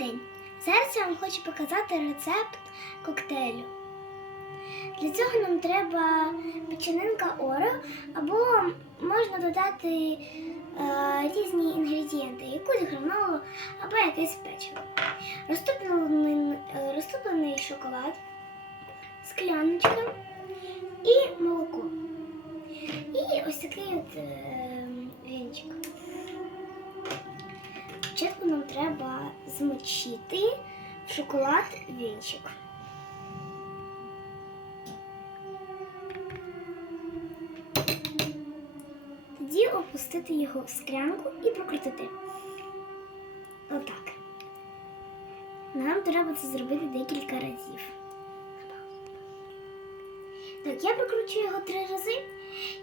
день! Зараз я вам хочу показати рецепт коктейлю. Для цього нам треба печенинка Орео, або можна додати е, різні інгредієнти, якусь гранолу або якесь печиво. Розтоплений, е, розтоплений шоколад, скляночка і молоко. І ось такий от е, вінчик. Спочатку нам треба змочити в шоколад вінчик. Тоді опустити його в склянку і прокрутити. Отак. Нам треба це зробити декілька разів. Так, я прокручую його три рази.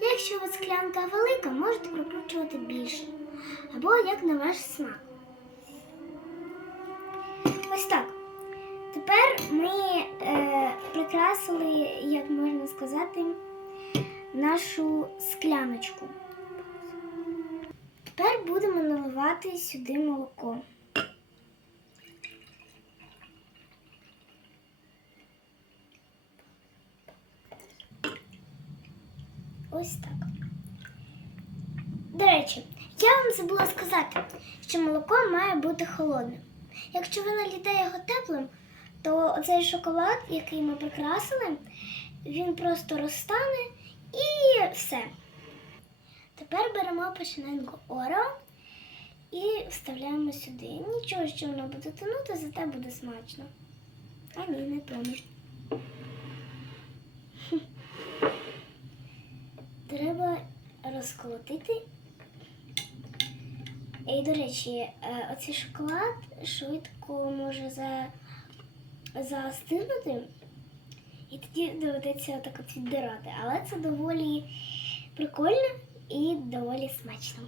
Якщо у вас склянка велика, можете прокручувати більше. Або як на ваш смак. Ось так. Тепер ми е, прикрасили, як можна сказати, нашу скляночку. Тепер будемо наливати сюди молоко. Ось так. До речі, я вам забула сказати, що молоко має бути холодним. Якщо ви наліте його теплим, то оцей шоколад, який ми прикрасили, він просто розтане і все. Тепер беремо печененку Орео і вставляємо сюди. Нічого, що воно буде тонути, зате буде смачно. А ні, не тоне. Треба розколотити. І, до речі, е, оцей шоколад швидко може за... застигнути, і тоді доведеться так от віддирати. Але це доволі прикольно і доволі смачно.